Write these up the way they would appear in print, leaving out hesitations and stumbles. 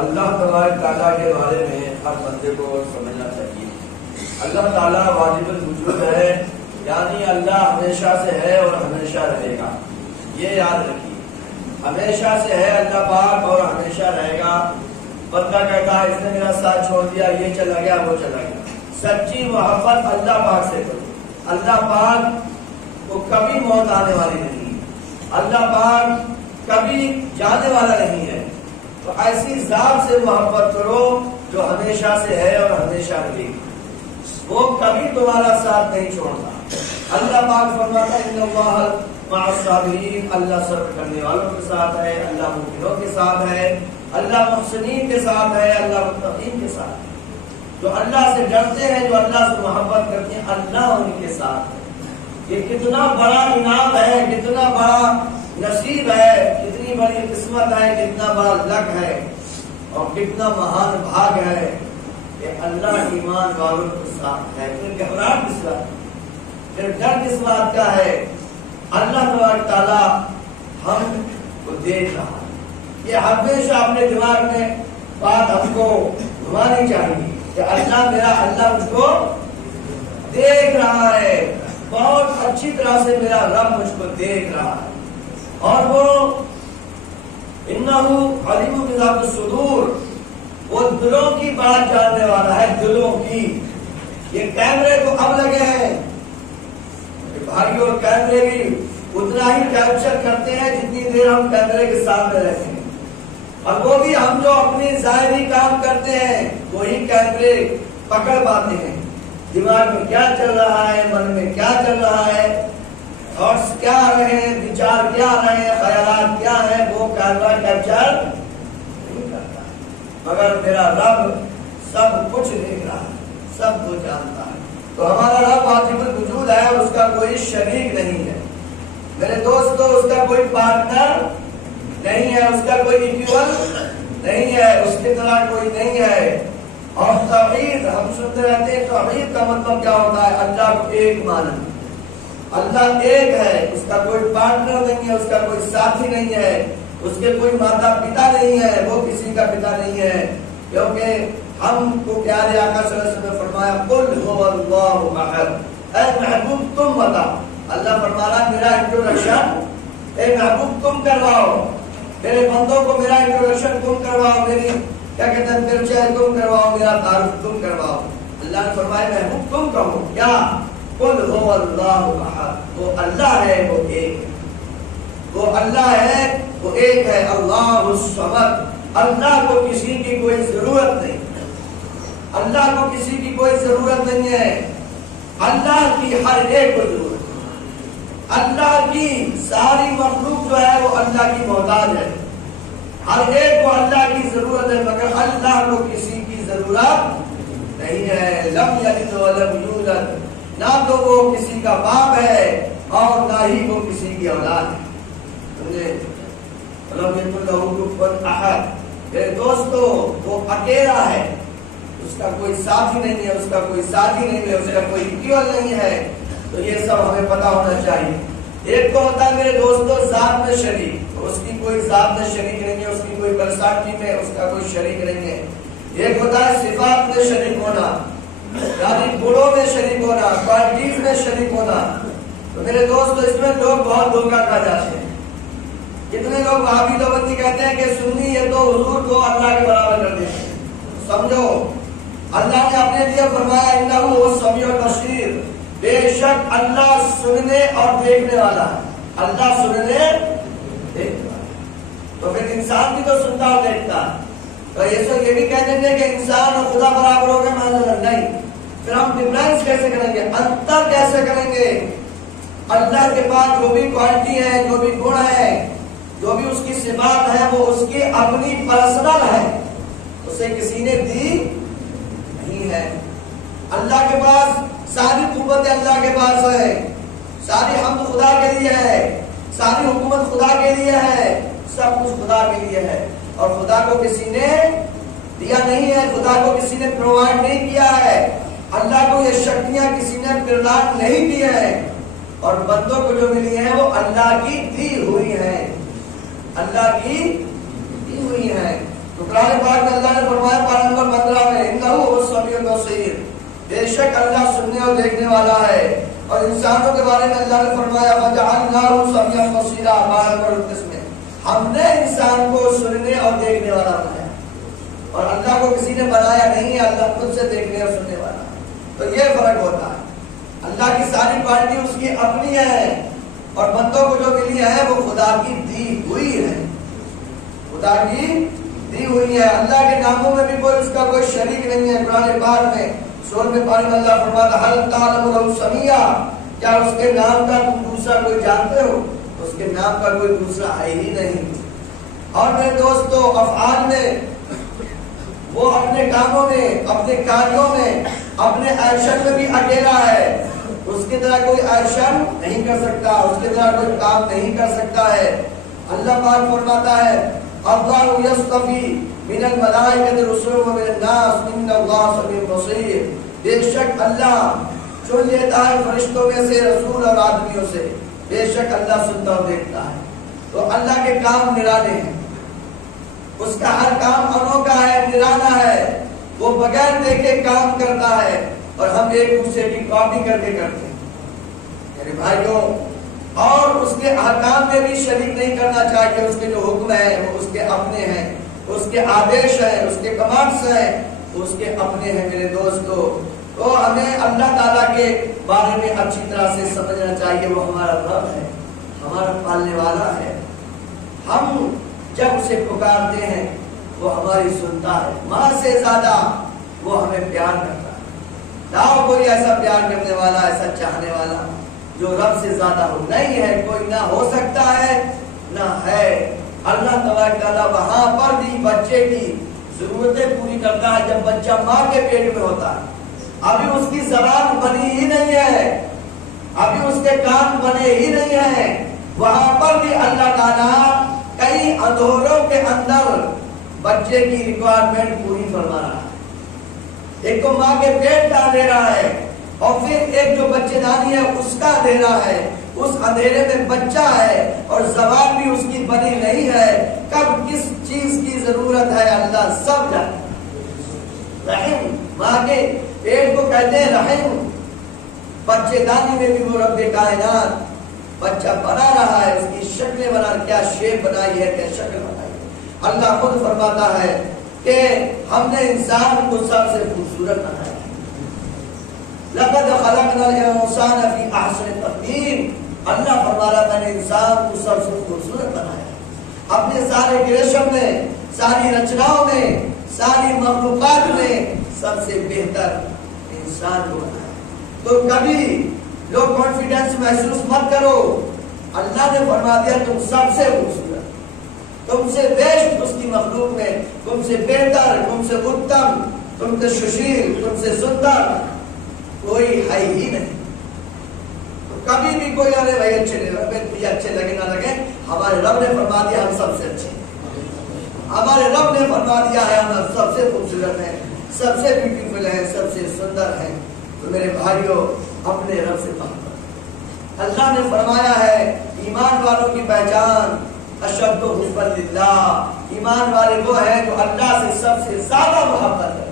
اللہ تبارک تعالیٰ کے بارے میں ہر بندے کو سمجھنا چاہیے۔ اللہ تعالیٰ واجب الوجود ہے، یعنی اللہ ہمیشہ سے ہے اور ہمیشہ رہے گا، یہ یاد رکھیے۔ ہمیشہ سے ہے اللہ پاک اور ہمیشہ رہے گا۔ بندہ کہتا ہے اس نے میرا ساتھ چھوڑ دیا، یہ چلا گیا وہ چلا گیا، سچی محبت اللہ پاک سے کرو۔ اللہ پاک کو کبھی موت آنے والی نہیں ہے، اللہ پاک کبھی جانے والا نہیں ہے، تو ایسی ذات سے محبت کرو جو ہمیشہ سے ہے اور ہمیشہ رہے گی، وہ کبھی تمہارا ساتھ نہیں چھوڑتا۔ اللہ پاک فرماتا ہے ان اللہ مع الصابرین، اللہ صبر کرنے والوں کے ساتھ ہے، اللہ مومنوں کے ساتھ ہے، اللہ محسنین کے ساتھ ہے، اللہ متقین کے ساتھ ہے۔ جو اللہ سے ڈرتے ہیں، جو اللہ سے محبت کرتے ہیں، اللہ ان کے ساتھ ہے۔ یہ کتنا بڑا انعام ہے، کتنا بڑا نصیب ہے، کتنی بڑی قسمت ہے، کتنا بڑا لک ہے اور کتنا مہان بھاگ ہے کہ اللہ ایمان والوں کے ساتھ ہے۔ پھر گھبراہٹ کس بات، پھر ڈر کس بات کا ہے؟ اللہ تبارک تعالیٰ ہم کو دیکھ رہا ہے۔ یہ ہمیشہ اپنے دماغ میں بات ہم کو گھمانی چاہیے کہ اللہ میرا، اللہ مجھ کو دیکھ رہا ہے، بہت اچھی طرح سے میرا رب مجھ کو دیکھ رہا ہے، اور وہ انہو علیم بذات الصدور، وہ دلوں کی بات جاننے والا ہے، دلوں کی۔ یہ کیمرے کو اب لگے ہیں بھائی، اور کیمرے بھی اتنا ہی کیپچر کرتے ہیں جتنی دیر ہم کیمرے کے سامنے رہتے ہیں، اور وہ بھی ہم جو اپنی ظاہری کام کرتے ہیں وہی کیمرے پکڑ پاتے ہیں۔ دماغ میں کیا چل رہا ہے، من میں کیا چل رہا ہے، تھاٹس کیا آ رہے ہیں، وچار کیا آ رہے ہیں، خیالات کیا ہیں، وہ کیمرہ کیپچر نہیں کرتا، مگر میرا رب سب کچھ دیکھ رہا ہے، سب کچھ جانتا ہے۔ تو ہمارا رب واجب الوجود ہے اور اس کا کوئی شریک نہیں ہے میرے دوستو، اس کا کوئی پارٹنر نہیں ہے، اس کا کوئی ایکول نہیں ہے، اس کی طرح کوئی نہیں ہے۔ اور توحید ہم سنتے رہتے ہیں، توحید کا مطلب کیا ہوتا ہے؟ اللہ کو ایک ماننا۔ اللہ ایک ہے، اس کا کوئی پارٹنر نہیں ہے، اس کا کوئی ساتھی نہیں ہے، اس کے کوئی ماتا پتا نہیں ہے، وہ کسی کا پتا نہیں ہے، کیونکہ ہم کو پیارے آقا صلی اللہ علیہ وسلم نے فرمایا قل هو اللہ احد، اے محبوب تم بتا۔ اللہ فرما رہا میرا انٹروڈکشن اے محبوب تم کرواؤ، میرے بندوں کو میرا انٹروڈکشن تم کرواؤ، میری کیا کہتے ہیں پریچے تم کرواؤ، میرا تعارف تم کرواؤ۔ اللہ نے فرمایا محبوب تم کہو کیا؟ قل هو اللہ احد، وہ اللہ ہے، وہ ایک ہے، وہ اللہ ہے، وہ ایک ہے، اللہ الصمد، اللہ کو کسی کی کوئی ضرورت نہیں، اللہ کو کسی کی کوئی ضرورت نہیں ہے، اللہ کی ہر ایک کو ضرورت ہے، اللہ کی ساری مخلوق جو ہے وہ اللہ کی محتاج ہے، ہر ایک کو اللہ کی ضرورت ہے، مگر اللہ کو کسی کی ضرورت نہیں ہے۔ لم یلد ولم یولد، نہ تو وہ کسی کا باپ ہے اور نہ ہی وہ کسی کی اولاد ہے۔ ولم یکن لہ کفوا احد، میرے دوستو وہ اکیلا ہے، اس کا کوئی ساتھی نہیں ہے، اس کا کوئی ساتھی نہیں ہے، اس کا کوئی ایکول نہیں ہے۔ تو یہ سب ہمیں پتا ہونا چاہیے۔ ایک تو ہوتا ہے میرے دوستو ذات میں شریک، اس کی کوئی ذات میں شریک نہیں ہے، اس کی کوئی پرسنالٹی میں اس کا کوئی شریک نہیں ہے۔ ایک ہوتا ہے صفات میں شریک ہونا، یعنی گنوں میں شریک ہونا، کوالٹیز میں شریک ہونا۔ تو میرے دوستو اس میں لوگ بہت دھوکہ کھا جاتے ہیں۔ کتنے لوگ وہابی دیوبندی کہتے ہیں کہ سنی یہ تو حضور کو اللہ کے برابر کر دیتے ہیں۔ سمجھو اللہ نے اپنے لیے فرمایا انہ هو السمیع البصیر، بے شک اللہ سننے اور دیکھنے والا ہے، اللہ سننے دیکھنے والا۔ تو پھر انسان بھی تو سنتا اور دیکھتا ہے، تو یہ بھی کہہ دیں گے کہ انسان اور خدا برابر ہو گئے، معذرت نہیں، پھر ہم ڈفرینس کیسے کریں گے، انتر کیسے کریں گے؟ اللہ کے پاس جو بھی کوالٹی ہے، جو بھی گن ہے، جو بھی اس کی صفات ہے، وہ اس کی اپنی پرسنل ہے، اسے کسی نے دی نہیں ہے۔ اللہ کے پاس ساری قوت اللہ کے پاس ہے، ساری حمد خدا کے لیے ہے، ساری حکومت خدا کے لیے ہے، سب کچھ خدا کے لیے ہے، اور خدا کو کسی نے دیا نہیں ہے، خدا کو کسی نے پرووائڈ نہیں کیا ہے، اللہ کو یہ شکتیاں کسی نے پردان نہیں کی ہیں، اور بندوں کو جو ملی ہیں وہ اللہ کی دی ہوئی ہیں، اللہ کی دی ہوئی ہیں۔ تو قرآن پاک میں اللہ نے فرمایا پارہ نمبر 15 میں انہو هو السمیع البصیر، بے شک اللہ سننے اور دیکھنے والا ہے۔ اور انسانوں کے بارے میں اللہ نے فرمایا وجعلناہ سمیعا بصیرا، پارہ نمبر 29 میں ہم نے انسان کو سننے اور دیکھنے والا بنایا، اور اللہ کو کسی نے بنایا نہیں ہے، اللہ خود سے دیکھنے اور سننے والا ہے۔ تو یہ فرق ہوتا ہے، اللہ کی ساری کوالٹی اس کی اپنی ہے، اور بندوں کو جو ملی ہے وہ خدا کی دی ہوئی ہے، خدا کی دی ہوئی ہے۔ اللہ کے ناموں میں بھی کوئی اس کا کوئی شریک نہیں ہے۔ قرآن پاک میں سورۃ پاک میں اللہ فرماتا ہے هل تعلم له سمیع، کیا اس کے نام کا تم دوسرا کوئی جانتے ہو؟ اس کے نام کا کوئی دوسرا ہے ہی نہیں۔ اور میرے دوستو افعال میں وہ اپنے کاموں میں، اپنے کاریوں میں، اپنے ایکشن میں بھی اکیلا ہے، اس کی طرح کوئی ایکشن نہیں کر سکتا، اس کی طرح کوئی کام نہیں کر سکتا ہے۔ اللہ پاک فرماتا ہے اللہ یصطفی من الملائکۃ رسلا ومن الناس ان اللہ سمیع بصیر، بے شک اللہ چن لیتا ہے فرشتوں میں سے، رسول اور آدمیوں سے، بے شک اللہ سنتا اور دیکھتا ہے۔ تو اللہ کے کام نرالے ہیں، اس کا ہر کام انوکھا ہے، نرالا ہے، وہ بغیر دیکھے کام کرتا ہے، اور ہم ایک دوسرے کی کاپی کر کے کرتے ہیں میرے بھائیوں۔ اور اس کے احکام میں بھی شریک نہیں کرنا چاہیے، اس کے جو حکم ہیں وہ اس کے اپنے ہیں، اس کے آدیش ہیں، اس کے کمانڈس ہیں، اس کے اپنے ہیں میرے دوستو۔ تو ہمیں اللہ تعالیٰ کے بارے میں اچھی طرح سے سمجھنا چاہیے، وہ ہمارا رب ہے، ہمارا پالنے والا ہے۔ ہم جب اسے پکارتے ہیں وہ ہماری سنتا ہے، ماں سے زیادہ وہ ہمیں پیار کرتا ہے۔ نہ کوئی ایسا پیار کرنے والا، ایسا چاہنے والا جو رب سے زیادہ ہو، نہیں ہے، کوئی نہ ہو سکتا ہے نہ ہے۔ اللہ تبارک تعالیٰ وہاں پر بھی بچے کی ضرورتیں پوری کرتا ہے جب بچہ ماں کے پیٹ میں ہوتا ہے، ابھی اس کی زبان بنی ہی نہیں ہے، ابھی اس کے کان بنے ہی نہیں ہیں، وہاں پر بھی اللہ تعالیٰ کئی اندھوروں کے اندر بچے کی ریکوائرمنٹ پوری فرما رہا ہے۔ ایک تو ماں کے پیٹ کا اندھیرا ہے، اور پھر ایک جو بچے دانی ہے اس کا اندھیرا ہے، اس اندھیرے میں بچہ ہے اور زبان بھی اس کی بنی نہیں ہے، کب کس چیز کی ضرورت ہے اللہ سب جانتا ہے۔ رحم، ماں کے پیٹ کو کہتے ہیں رحم، بچے دانی میں بھی وہ رب کائنات بچہ بنا رہا ہے، اس کی شکلیں بنا، کیا شیپ بنائی ہے، کیا شکل بنائی ہے۔ اللہ خود فرماتا ہے کہ ہم نے انسان کو سب سے خوبصورت بنایا، لقد خلقنا الانسان فی احسن تقویم، اللہ فرما رہا میں نے انسان کو سب سے خوبصورت بنایا، اپنے سارے کریشن میں، ساری رچناؤں میں، ساری مخلوقات میں سب سے بہتر انسان کو بنایا۔ تو کبھی لوگ کانفیڈنس محسوس مت کرو، اللہ نے فرما دیا تم سب سے خوبصورت، تم سے بیسٹ اس کی مخلوق میں، تم سے بہتر، تم سے اتم، تم سے سشیل، تم سے سندر کوئی ہے ہی نہیں۔ تو کبھی بھی کوئی ارے بھائی اچھے نہیں، اچھے لگے نہ لگے، ہمارے رب نے فرما دیا ہم سب سے اچھے، ہمارے رب نے فرما دیا ہے ہم سب سے خوبصورت ہیں، سب سے بیوٹیفل ہیں، سب سے سندر ہیں۔ تو میرے بھائیوں اپنے رب سے محبت، اللہ نے فرمایا ہے ایمان والوں کی پہچان اشد حب للہ، ایمان والے وہ ہیں جو اللہ سے سب سے زیادہ محبت ہے۔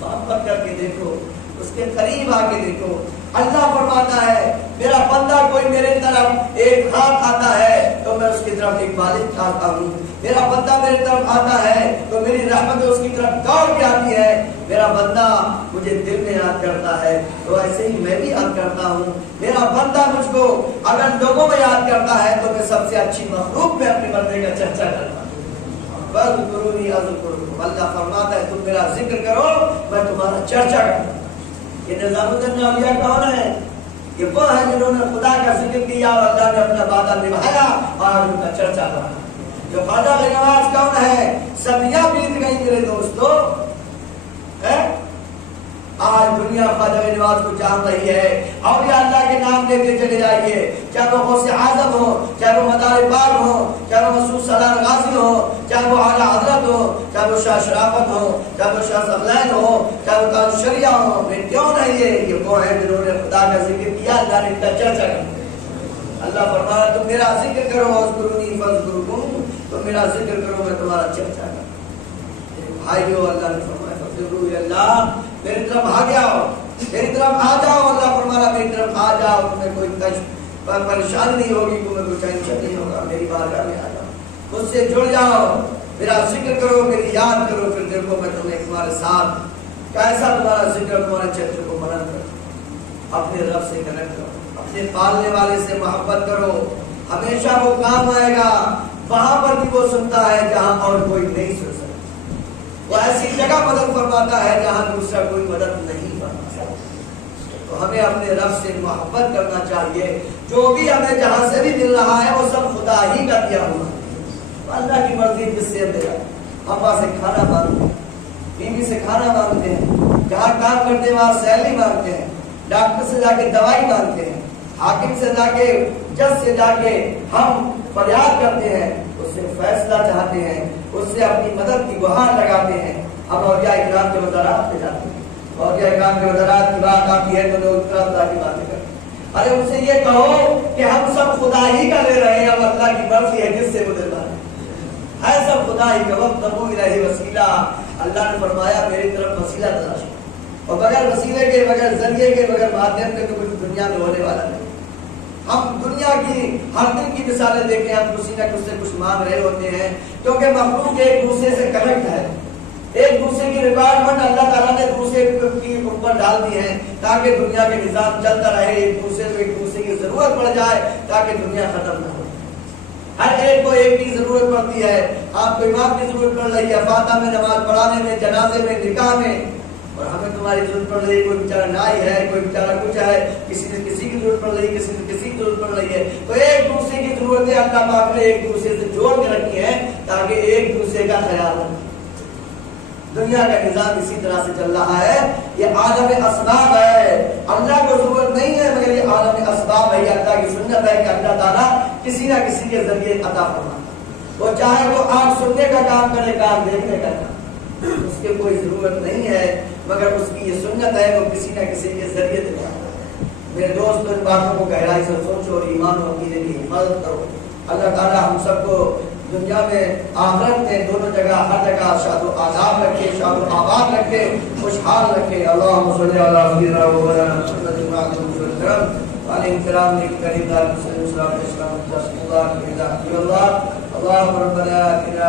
محبت کر کے دیکھو، اس کے قریب آ کے دیکھو۔ اللہ فرماتا ہے میرا بندہ کوئی میرے طرف ایک ہاتھ آتا ہے تو میں اس کی طرف ایک بالش کھاتا ہوں، میرا بندہ میری طرف آتا ہے تو میری رحمت اس کی طرف دوڑ کے آتی ہے، میرا بندہ مجھے دل میں یاد کرتا ہے تو ایسے ہی میں بھی یاد کرتا ہوں، میرا بندہ مجھ کو اگر لوگوں میں یاد کرتا ہے تو میں سب سے اچھی مخلوق میں اپنے بندے کا چرچا کرتا ہوں۔ فاذکرونی اذکرکم، اللہ فرماتا ہے تم میرا ذکر کرو میں تمہارا چرچا کروں۔ یہ نظام الدین اولیاء کون ہے؟ یہ وہ ہیں جنہوں نے خدا کا ذکر کیا اور اللہ نے اپنا وعدہ نبھایا اور ان کا چرچا کرا۔ جو خواجہ نواز کون ہے؟ صدیاں بیت گئی میرے دوستو، آج دنیا خواجہ نواز کو جان رہی ہے۔ اولیاء اللہ کے نام لیتے چلے جائیے، چاہے وہ غوث اعظم ہو، چاہے وہ مدار پاک ہو، چاہے وہ مسعود سالار غازی ہو، چاہے وہ اعلیٰ حضرت ہو، چاہے وہ شاہ شرافت ہو، چاہے وہ شاہ ثقلین ہو، چاہے وہ تاج الشریعہ ہو، میں کیوں نہیں ہے؟ یہ وہ ہیں جنہوں نے خدا کا ذکر کیا، اللہ نے ان کا چرچا کیا۔ اللہ فرمایا تم میرا ذکر کرو، اذکرونی فاذکرکم، تم میرا ذکر کرو میں تمہارا چرچا کروں۔ بھائیو اللہ نے فرمایا فَفِرُّوا إِلَى اللَّهِ، میری طرف بھاگ آؤ، میری طرف آ جاؤ. اللہ فرمانا میری طرف آ جاؤ، تمہیں کوئی پریشانی نہیں ہوگی، تمہیں کوئی ٹینشن نہیں ہوگا. میری بارگاہ میں آ جاؤ، مجھ سے جڑ جاؤ، میرا ذکر کرو، میری یاد کرو. پھر دیکھو میں تمہیں تمہارے ساتھ کیسا تمہارا ذکر تمہارے چرچوں کو منن کرو. اپنے رب سے کنیکٹ کرو، اپنے پالنے والے سے محبت کرو. ہمیشہ وہ کام آئے گا. وہاں پر بھی وہ سنتا ہے جہاں اور کوئی نہیں سن سکتا. وہ ایسی جگہ مدد فرماتا ہے جہاں دوسرا کوئی مدد نہیں فرماتا. تو ہمیں اپنے رب سے محبت کرنا چاہیے. جو بھی ہمیں جہاں سے بھی مل رہا ہے وہ سب خدا ہی کا دیا ہوا ہے. اللہ کی مرضی جس سے دے گا. ابا سے کھانا مانگتے ہیں، بیوی سے کھانا مانگتے ہیں، جہاں کام کرتے ہیں وہاں سیلری مانگتے ہیں، ڈاکٹر سے جا کے دوائی مانگتے ہیں، حاکم سے جا کے جج سے جا کے ہم فریاد کرتے ہیں، اس سے فیصلہ چاہتے ہیں، اس سے اپنی مدد کی گہار لگاتے ہیں. ہم اولیاء اکرام کے وزارات پہ جاتے ہیں. اولیاء اکرام کے وزارات کی بات آتی ہے تو لوگ اکرام کی باتیں کرتے ہیں. ارے ان سے یہ کہو کہ ہم سب خدا ہی کا لے رہے ہیں، اب اللہ کی مرضی ہے جس سے وہ دیتا ہے سب خدا ہی کا. وابتغوا الیہ وسیلہ، اللہ نے فرمایا میری طرف وسیلہ تلاش کرو، اور بغیر وسیلے کے، بغیر ذریعے کے، بغیر مادھیم کے تو کچھ دنیا میں ہونے والا نہیں. ہم دنیا کی ہر دن کی مثالیں دیکھیں، ہم کسی نہ کچھ سے کچھ مانگ رہے ہوتے ہیں، کیونکہ مخلوق ایک دوسرے سے کنیکٹ ہے. ایک دوسرے کی ریکوائرمنٹ اللہ تعالیٰ نے دوسرے کی اوپر ڈال دی ہے تاکہ دنیا کے نظام چلتا رہے. ایک دوسرے کو ایک دوسرے کی ضرورت پڑ جائے تاکہ دنیا ختم نہ ہو. ہر ایک کو ایک کی ضرورت پڑتی ہے. آپ کو امام کی ضرورت پڑ رہی ہے فاتحہ میں، نماز پڑھانے میں، جنازے میں، نکاح میں، اور ہمیں تمہاری ضرورت پڑ رہی ہے. کوئی بیچارہ نائی ہے، کوئی بیچارہ کچھ ہے، کسی نے کسی کی ضرورت پڑ رہی ہے، کسی نے کسی کی ضرورت پڑ رہی ہے. تو ایک دوسرے کی ضرورتیں اللہ پاک نے ایک دوسرے سے جوڑ کے رکھی ہیں تاکہ ایک دوسرے کا خیال رکھیں. دنیا کا نظام اسی طرح سے چل رہا ہے. یہ عالم اسباب ہے. اللہ کو ضرورت نہیں ہے مگر یہ عالم اسباب ہے. یہ اللہ کی سنت ہے کہ اللہ تعالیٰ کسی نہ کسی کے ذریعے عطا فرماتا. وہ چاہے تو آنکھ سننے کا کام کرے، کام دیکھنے کا کام، اس کی کوئی ضرورت نہیں ہے مگر اس کی یہ سنت ہے وہ کسی نہ کسی کے ذریعے سے جاتا ہے. میرے دوست ان باتوں کو گہرائی سے سوچو اور ایمان و عقیدے کی حفاظت کرو. اللہ تعالیٰ ہم سب کو دنیا میں آخرت میں دونوں جگہ ہر جگہ شاد و آزاد رکھے، شاد و آباد رکھے، خوشحال رکھے. اللہم صلی علی سیدنا و مولانا محمد وعلى الكرام الكريم لا مسلم اسلام اسلام اللہ ربنا آتنا